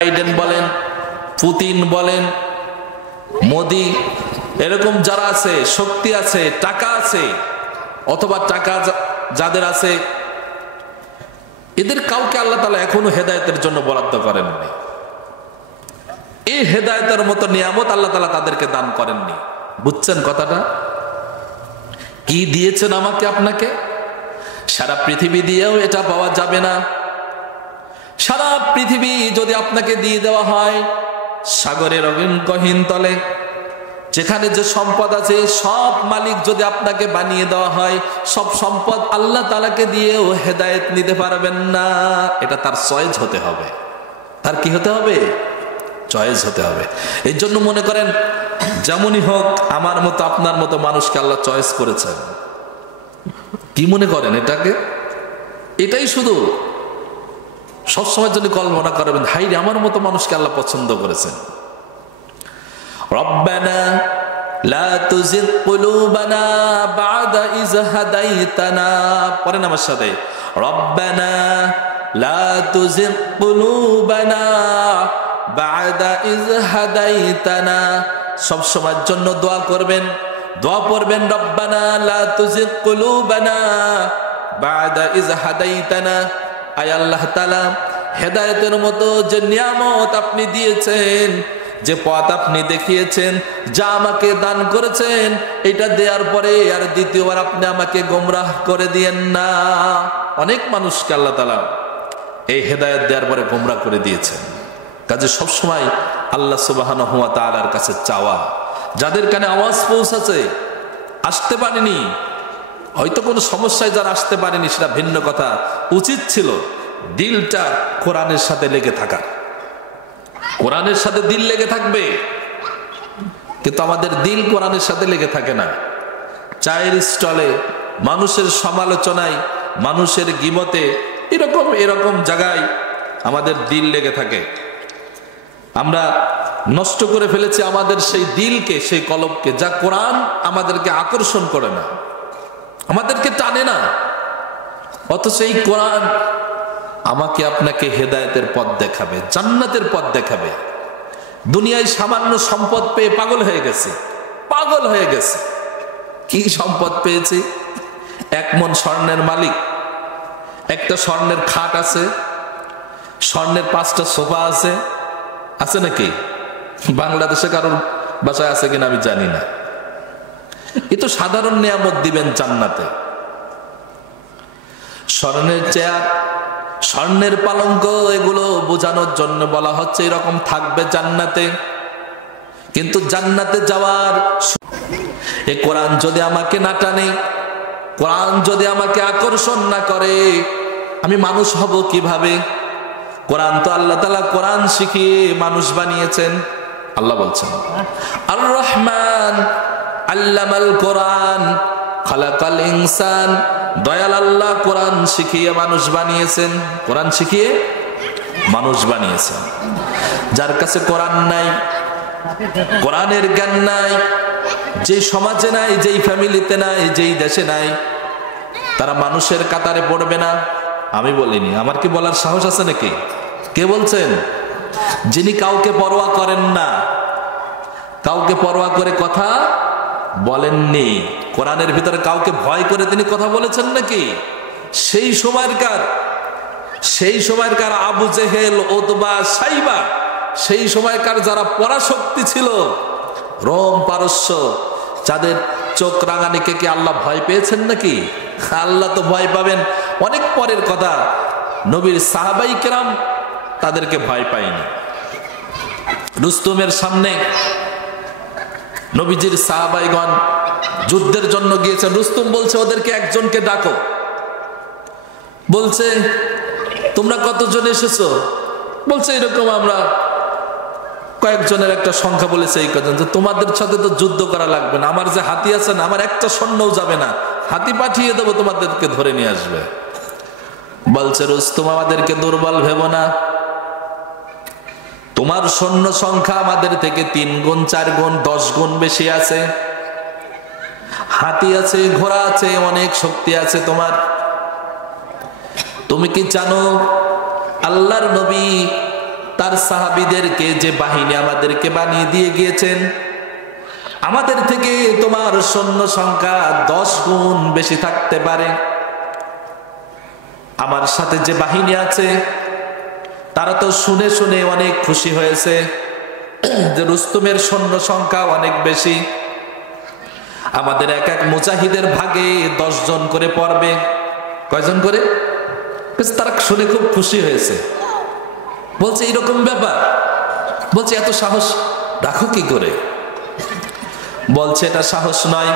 Biden বলেন, Putin বলেন, মোদি, এরকম যারা আছে, শক্তি আছে, টাকা আছে, অথবা টাকা যাদের আছে, এদের কাউকে আল্লাহ তাআলা এখনো হেদায়েতের জন্য বরাদ্দ করেননি। এই হেদায়েতের মতো নিয়ামত আল্লাহ তাআলা তাদেরকে দান করেননি। বুঝছেন কথাটা? কি দিয়েছেন আমাকে আপনাকে? সারা পৃথিবী দিয়েও এটা পাওয়া যাবে না। সারা পৃথিবী যদি আপনাকে দিয়ে দেওয়া হয়, সাগরের গহীন তলে যেখানে যে সম্পদ আছে সব মালিক যদি আপনাকে বানিয়ে দেওয়া হয়, সব সম্পদ আল্লাহ তাআলাকে দিয়েও হেদায়েত নিতে পারবেন না। এটা তার চয়েস হতে হবে। তার কি হতে হবে? চয়েস হতে হবে। এই জন্য মনে করেন যেমনই হোক, আমার মতো আপনার মতো মানুষকে আল্লাহ চয়েস করেছেন। কি মনে করেন এটাকে? এটাই শুধু সবসময় যদি কল্পনা করবেন, হাই রে, আমার মতো মানুষকে আল্লাহ পছন্দ করেছেন। রব্বানা লা তুজিগ কুলুবানা বা'দা ইয হাদাইতানা, পড়েন আমার সাথে, রব্বানা লা তুজিগ কুলুবানা বা'দা ইয হাদাইতানা। সব সময়ের জন্য দোয়া করবেন, দোয়া পড়বেন, রব্বানা লা তুজিগ কুলুবানা বা'দা ইয হাদাইতানা। আয় আল্লাহ তাআলা, হেদায়েতের মতো যে নিয়ামত আপনি দিয়েছেন, যে পথ আপনি দেখিয়েছেন, যা আমাকে দান করেছেন, এটা দেওয়ার পরে আর দ্বিতীয়বার আপনি আমাকে গোমরাহ করে দিয়েন না। অনেক মানুষকে আল্লাহ তাআলা এই হেদায়েত দেওয়ার পরে গোমরাহ করে দিয়েছেন। কাজে সবসময় আল্লাহ সুবহানাহু ওয়া তাআলার কাছে চাওয়া। যাদের কানে আওয়াজ পৌঁছেছে, আসতে পারেনি, হয়তো কোনো সমস্যায় যারা আসতে পারেনি সেটা ভিন্ন কথা, উচিত ছিল দিলটা কোরআনের সাথে লেগে থাকা। কোরআনের সাথে দিল লেগে থাকবে, কিন্তু আমাদের দিল কোরআনের সাথে লেগে থাকে না। চায়ের স্টলে, মানুষের সমালোচনায়, মানুষের গীবতে, এরকম জায়গায় আমাদের দিল লেগে থাকে। আমরা নষ্ট করে ফেলেছি আমাদের সেই দিলকে, সেই কলবকে, যা কোরআন আমাদেরকে আকর্ষণ করে না, আমাদেরকে টানে না। অথচ এই কোরআন আমাকে আপনাকে হেদায়েতের পথ দেখাবে, জান্নাতের পথ দেখাবে। দুনিয়ায় সামান্য সম্পদ পেয়ে পাগল হয়ে গেছে, পাগল হয়ে গেছে। কি সম্পদ পেয়েছি? 1 মণ স্বর্ণের মালিক, একটা স্বর্ণের খাট আছে, স্বর্ণের 5টা সোফা আছে। আছে নাকি? বাংলাদেশে কারোর বাসায় আছে কিনা আমি জানি না। এ তো সাধারণ নিয়ামত দিবেন জান্নাতে। স্বর্ণের চেয়ার, স্বর্ণের পালঙ্ক, এগুলো বোঝানোর জন্য বলা হচ্ছে এরকম থাকবে জান্নাতে। কিন্তু জান্নাতে যাওয়ার এ কোরআন যদি আমাকে না টানে, কোরআন যদি আমাকে আকর্ষণ না করে, আমি মানুষ হব কিভাবে? কোরআন তো আল্লাহ তাআলা কোরআন শিখিয়ে মানুষ বানিয়েছেন। আল্লাহ বলছেন, আর রহমান আল্লামাল কোরআন খালাকাল ইনসান। দয়াল আল্লাহ কোরআন শিখিয়ে মানুষ বানিয়েছেন, কোরআন শিখিয়ে মানুষ বানিয়েছেন। যার কাছে কোরআন নাই, কোরআনের জ্ঞান নাই, যেই সমাজে নাই, যেই ফ্যামিলিতে নাই, যেই দেশে নাই, তারা মানুষের কাতারে পড়বে না। আমি বলিনি, আমার কি বলার সাহস আছে নাকি? কে বলছেন? যিনি কাউকে পরোয়া করেন না, কাউকে পরোয়া করে কথা বলেননি। কোরআনের ভিতরে কাউকে ভয় করে তিনি কথা বলেছেন নাকি? সেই সময়কার আবু জেহেল, উতবা, সাইবা, সেই সময়কার যারা পরাশক্তি ছিল, রোম পারস্য, যাদের চোখ রাঙানিকে কি আল্লাহ ভয় পেয়েছেন নাকি? আল্লাহ তো ভয় পাবেন অনেক পরের কথা। নবীর সাহাবাই কেরাম তাদেরকে ভয় পায়নি। রুস্তমের সামনে নবীজির সাহাবাইগণ যুদ্ধের জন্য গিয়েছেন। রুস্তম বলছে ওদেরকে একজনকে ডাকো। বলছে তোমরা কতজন এসেছো? বলছে এরকম আমরা কয়েকজনের একটা সংখ্যা বলেছে এই কজন। তোমাদের সাথে তো যুদ্ধ করা লাগবে না, আমার যে হাতি আছে না, আমার একটা সৈন্যও যাবে না, হাতি পাঠিয়ে দেবো, তোমাদেরকে ধরে নিয়ে আসবে। বলছে রুস্তম, আমাদেরকে দুর্বল ভেবো না, তোমার সৈন্য সংখ্যা আমাদের থেকে 3 গুণ 4 গুণ 10 গুণ বেশি আছে, হাতি আছে, ঘোড়া আছে, অনেক শক্তি আছে তোমার। তুমি কি জানো আল্লাহর নবী তার সাহাবীদেরকে যে বাহিনী আমাদেরকে বানিয়ে দিয়ে গিয়েছেন, আমাদের থেকে তোমার সৈন্য সংখ্যা 10 গুণ বেশি থাকতে পারে। আমার সাথে যে বাহিনী আছে তারা তো শুনে শুনে অনেক খুশি হয়েছে যে রুস্তমের সৈন্য সংখ্যা অনেক বেশি, আমাদের এক এক মুজাহিদের ভাগে 10 জন করে পড়বে। কয়জন করে? তারা শুনে খুব খুশি হয়েছে, বলছে এরকম ব্যাপার। বলছে এত সাহস রাখো কি করে? বলছে এটা সাহস নয়,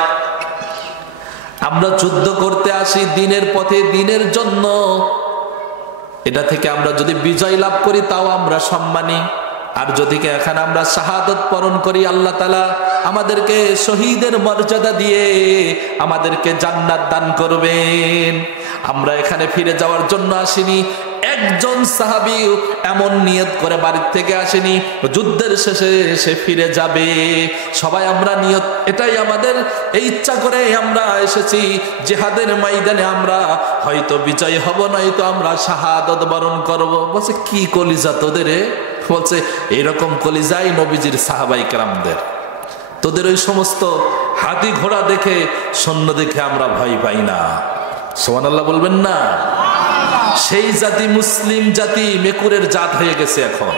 আমরা যুদ্ধ করতে আসি দিনের পথে, দিনের জন্য। এটা থেকে আমরা যদি বিজয় লাভ করি তাও আমরা সম্মানী, আর যদি এখানে আমরা শাহাদত বরণ করি আল্লাহ তাআলা আমাদেরকে শহীদের মর্যাদা দিয়ে আমাদেরকে জান্নাত দান করবেন। আমরা এখানে ফিরে যাওয়ার জন্য আসিনি। একজন সাহাবী এমন নিয়ত করে বাড়ির থেকে আসেনি যুদ্ধের শেষে সে ফিরে যাবে। সবাই আমরা নিয়ত, এটাই আমাদের এই ইচ্ছা করে আমরা এসেছি জিহাদের ময়দানে, আমরা হয়তো বিজয় হব, নয়তো আমরা শাহাদত বরণ করব। বলছে কি কলিজা তোদের? বলছে এরকম কলিজাই নবীজির সাহাবাই কেরামদের। তোদের ওই সমস্ত হাতি ঘোড়া দেখে, সৈন্য দেখে আমরা ভয় পাই না। সুবহানাল্লাহ বলবেন না? সেই জাতি মুসলিম জাতি মেকুরের জাত হয়ে গেছে। এখন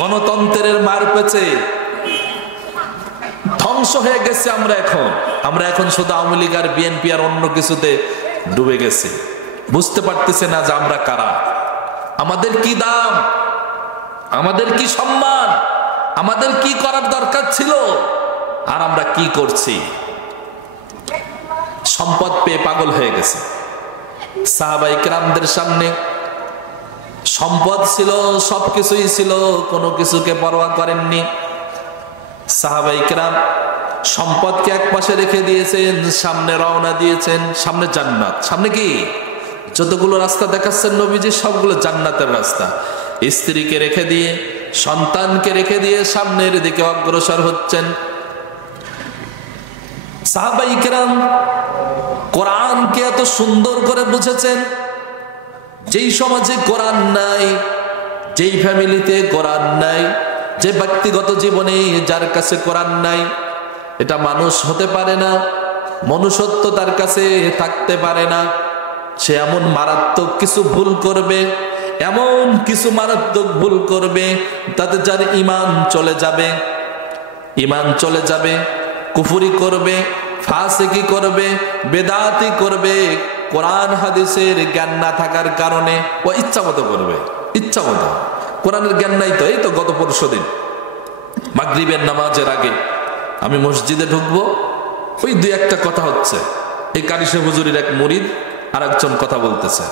গণতন্ত্রের মার পেছে ধ্বংস হয়ে গেছে। আমরা এখন শুধু আওয়ামী লীগ আর বিএনপি আর অন্য কিছুতে ডুবে গেছে। বুঝতে পারতেছে না যে আমরা কারা, আমাদের কি দাম, আমাদের কি সম্মান, আমাদের কি করার দরকার ছিল, আর আমরা কি করছি। সম্পদ পেয়ে পাগল হয়ে গেছে। সাহাবায়ে কেরামদের সামনে সম্পদ ছিল, সবকিছুই ছিল, কোনো কিছুকে পরোয়া করেননি। সাহাবায়ে কেরাম সম্পদকে এক পাশে রেখে দিয়েছেন, সামনে রওনা দিয়েছেন। সামনে জান্নাত, সামনে কি যতগুলো রাস্তা দেখাচ্ছেন নবীজি সবগুলো জান্নাতের রাস্তা। স্ত্রীকে রেখে দিয়ে, সন্তানকে রেখে দিয়ে সামনের দিকে অগ্রসর হচ্ছেন। সাহাবায়ে কেরাম কোরআনকে এত সুন্দর করে বুঝেছেন। যেই সমাজে কোরআন নাই, যেই ফ্যামিলিতে কোরআন নাই, যে ব্যক্তিগত জীবনে যার কাছে কোরআন নাই, এটা মানুষ হতে পারে না, মনুষ্যত্ব তার কাছে থাকতে পারে না। সে এমন মারাত্মক কিছু ভুল করবে, এমন কিছু মারাত্মক ভুল করবে তাতে যার ঈমান চলে যাবে, ঈমান চলে যাবে, কুফরি করবে, ফাসিকি করবে, বেদাতি করবে। কোরআন হাদিসের জ্ঞান না থাকার কারণে ও ইচ্ছা মতো করবে, ইচ্ছা মতো। কোরআনের জ্ঞান নাই তো। এই তো গত পরশুদিন মাগরিবের নামাজের আগে আমি মসজিদে ঢুকবো, ওই দুই একটা কথা হচ্ছে। এই কারিশে হুজুরের এক মুরিদ আর একজন কথা বলতেছে,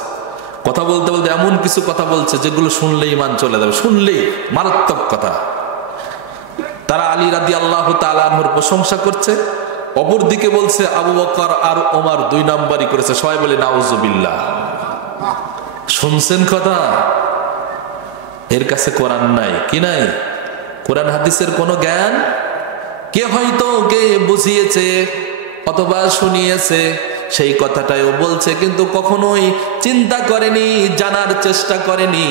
কথা বলতে বলতে এমন কিছু কথা বলছে যেগুলো শুনলেই ঈমান চলে যাবে, শুনলেই মারাত্মক কথা। তারা আলী রাদিয়াল্লাহু তাআলা আনহুর প্রশংসা করছে, অপর দিকে বলছে আবু বকর আর ওমর 2 নাম্বারই করেছে। সবাই বলে নাউজুবিল্লাহ। শুনছেন কথা? এর কাছে কোরআন নাই, কি নাই? কোরআন হাদিসের কোনো জ্ঞান। কে হয়তো কে বুঝিয়েছে অথবা শুনিয়েছে, সেই কথাটাও বলছে, কিন্তু কখনোই চিন্তা করেনি, জানার চেষ্টা করেনি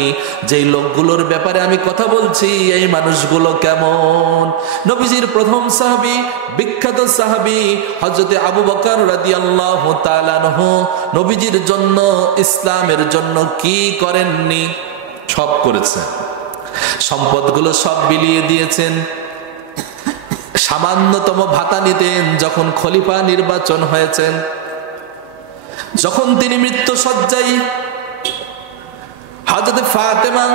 যে লোকগুলোর ব্যাপারে আমি কথা বলছি এই মানুষগুলো কেমন। নবীজির প্রথম সাহাবী, বিখ্যাত সাহাবী হযরত আবু বকর রাদিয়াল্লাহু তাআলা আনহু নবীজির জন্য, ইসলামের জন্য কি করেননি? সব করেছে। সম্পদগুলো সব বিলিয়ে দিয়েছেন। সামান্যতম ভাতা নিতেন যখন খলিফা নির্বাচন হয়েছেন। যখন তিনি মৃত্যু শয্যায়, হযরত ফাতেমা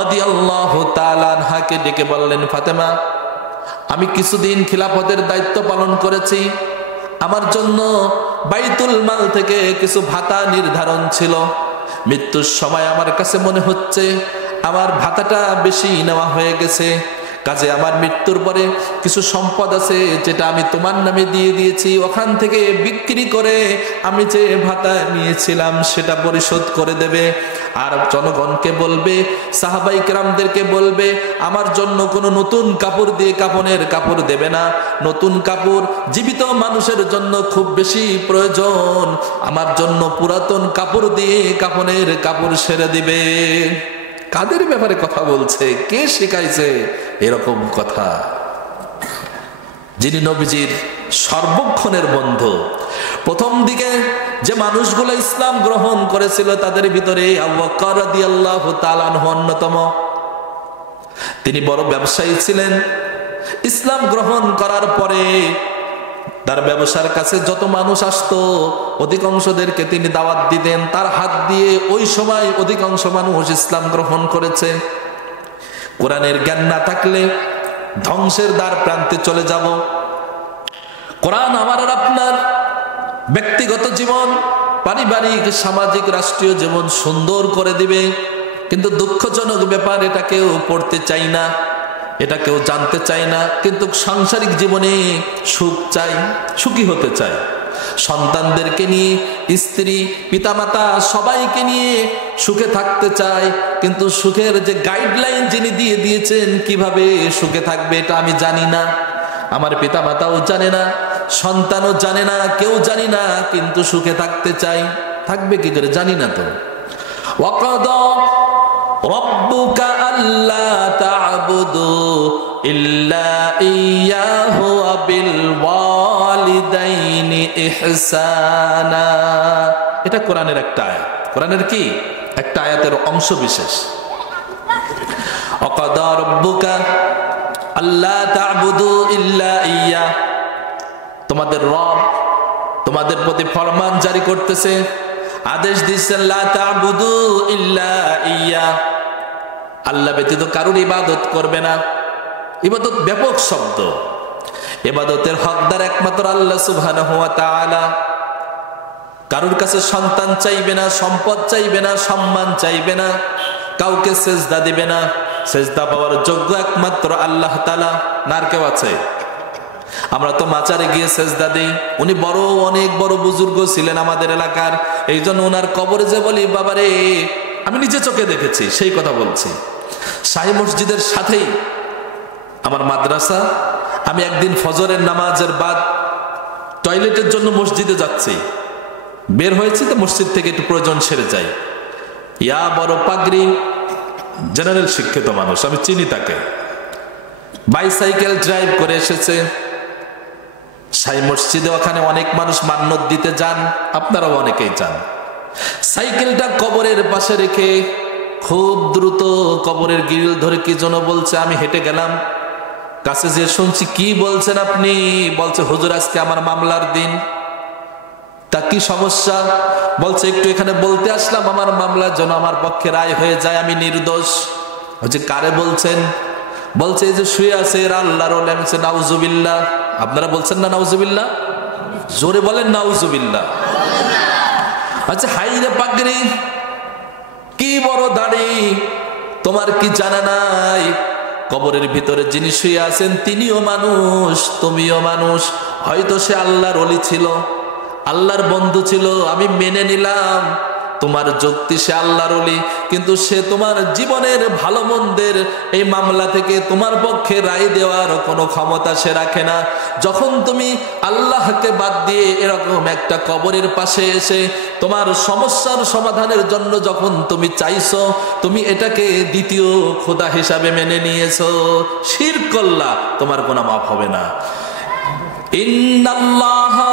রাদিয়াল্লাহু তাআলা আনহাকে ডেকে বললেন, ফাতেমা, আমি কিছুদিন খিলাফতের দায়িত্ব পালন করেছি, আমার জন্য বাইতুল মাল থেকে কিছু ভাতা নির্ধারণ ছিল। মৃত্যুর সময় আমার কাছে মনে হচ্ছে আমার ভাতাটা বেশি নেওয়া হয়ে গেছে, কাজে আমার মৃত্যুর পরে কিছু সম্পদ আছে যেটা আমি তোমার নামে দিয়ে দিয়েছি, ওখান থেকে বিক্রি করে আমি যে ভাতা নিয়েছিলাম সেটা পরিশোধ করে দেবে। আর জনগণকে বলবে, সাহাবাই কেরামদেরকে বলবে, আমার জন্য কোনো নতুন কাপড় দিয়ে কাফনের কাপড় দেবে না। নতুন কাপড় জীবিত মানুষের জন্য খুব বেশি প্রয়োজন, আমার জন্য পুরাতন কাপড় দিয়ে কাফনের কাপড় সেরে দিবে। কাদের ব্যাপারে কথা বলছে, কে শিখাইছে এরকম কথা? যিনি নবীজির সর্বক্ষণের বন্ধু। প্রথম দিকে যে মানুষগুলো ইসলাম গ্রহণ করেছিল তাদের ভিতরে আবু বকর রাদিয়াল্লাহু তাআলা আনহু অন্যতম। তিনি বড় ব্যবসায়ী ছিলেন। ইসলাম গ্রহণ করার পরে তার ব্যবসার কাছে যত মানুষ আসতো অধিকাংশদেরকে তিনি দাওয়াত দিতেন। তার হাত দিয়ে ওই সময় অধিকাংশ মানুষ ইসলাম গ্রহণ করেছে। কোরআনের জ্ঞান না থাকলে ধ্বংসের দ্বার প্রান্তে চলে যাব। কোরআন আমার আর আপনার ব্যক্তিগত জীবন, পারিবারিক, সামাজিক, রাষ্ট্রীয় জীবন সুন্দর করে দিবে। কিন্তু দুঃখজনক ব্যাপার, এটা কেউ পড়তে চাই না, এটা কেউ জানতে চায় না। কিন্তু সাংসারিক জীবনে সুখ চাই, সুখী হতে চায়। সন্তানদেরকে নিয়ে, স্ত্রী, পিতামাতা সবাইকে নিয়ে সুখে থাকতে চায়। কিন্তু সুখের যে গাইডলাইন যিনি দিয়ে দিয়েছেন কিভাবে সুখে থাকবে এটা আমি জানি না, আমার পিতামাতাও জানে না, সন্তানও জানে না, কেউ জানি না। কিন্তু সুখে থাকতে চাই, থাকবে কি করে জানি না তো। ওয়াকাদা রাব্বুকা আল্লা তা'বুদু ইল্লা ইয়্যাহু ওয়া বিল ওয়ালিদাইনি ইহসানা। এটা কোরআনের একটা আয়াত। কোরআনের কি একটা আয়াতের অংশ বিশেষ। ওয়াকাদা রাব্বুকা আল্লা তা'বুদু ইল্লা ইয়্যাহ, তোমাদের রব তোমাদের প্রতি ফরমান জারি করতেছে, আদেশ দিচ্ছেন, লা তা'বুদু ইল্লা ইয়্যাহ, আল্লাহ ব্যতীত কারোর ইবাদত করবে না। ইবাদত ব্যাপক শব্দ, ইবাদতের হকদার একমাত্র আল্লাহ সুবহানাহু ওয়া তাআলা। কারোর কাছে সন্তান চাইবে না, সম্পদ চাইবে না, সম্মান চাইবে না, কাউকে সেজদা দিবে না। সেজদা পাওয়ার যোগ্য একমাত্র আল্লাহ তাআলা, না আর কেউ আছে? আমরা তো মাজারে গিয়ে সেজদা দিই। উনি বড়, অনেক বড় বুজুর্গ ছিলেন আমাদের এলাকার, এই জন্য ওনার কবরে যে বলি বাবারে, আমি নিজে চোখে দেখেছি, সেই কথা বলছি। শাহী মসজিদের সাথেই আমার মাদ্রাসা। আমি একদিন ফজরের নামাজের বাদ টয়লেটের জন্য মসজিদে যাচ্ছি, বের হয়েছি তো মসজিদ থেকে একটু প্রয়োজন সেরে যাই। ইয়া বড় পাগড়ি, জেনারেল শিক্ষিত মানুষ, আমি চিনি তাকে, বাইসাইকেল ড্রাইভ করে এসেছে শাহী মসজিদে। ওখানে অনেক মানুষ মান্নত দিতে যান, আপনারাও অনেকেই যান। সাইকেলটা কবরের পাশে রেখে খুব দ্রুত কবরের গ্রিল ধরে কি যেন বলছে। আমি হেঁটে গেলাম, কাছে যে শুনছি, কি বলছেন আপনি? বলছে হুজুর আজকে আমার মামলার দিন। তা কি সমস্যা? বলছে একটু এখানে বলতে আসলাম, আমার মামলার জন্য আমার পক্ষে রায় হয়ে যায়, আমি নির্দোষ। বলছে কারে বলছেন? বলছে এই যে শুয়ে আছে এরা আল্লাহর ওলি। আমি বলছি নাউজুবিল্লাহ। আপনারা বলছেন না নাউজুবিল্লাহ? জোরে বলেন নাউজুবিল্লাহ। আচ্ছা হাই রে পাগড়ি, কি বড় দাড়ি, তোমার কি জানা নাই কবরের ভিতরে যিনি শুয়ে আছেন তিনিও মানুষ, তুমিও মানুষ। হয়তো সে আল্লাহর ওলি ছিল, আল্লাহর বন্ধু ছিল, আমি মেনে নিলাম তোমার যুক্তি, সে আল্লাহর ওলি, কিন্তু সে তোমার জীবনের ভালো মন্দের এই মামলা থেকে তোমার পক্ষে রায় দেওয়ার কোনো ক্ষমতা সে রাখে না। যখন তুমি আল্লাহকে বাদ দিয়ে এরকম একটা কবরের পাশে এসে তোমার সমস্যার সমাধানের জন্য যখন তুমি চাইছো, তুমি এটাকে দ্বিতীয় খোদা হিসাবে মেনে নিয়েছো, শিরক করলা, তোমার কোনো মাফ হবে না। ইন্নাল্লাহা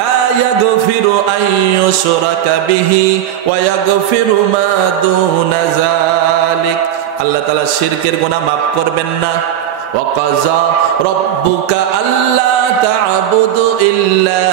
লা ইয়াগফিরু আন ইউশরাকা বিহি ওয়া ইয়াগফিরু মা দুনা যালিক, আল্লাহ তাআলা শিরকের গুনাহ মাফ করবেন না। ওয়া কাযা রাব্বুকা আল্লা তা'বুদু ইল্লা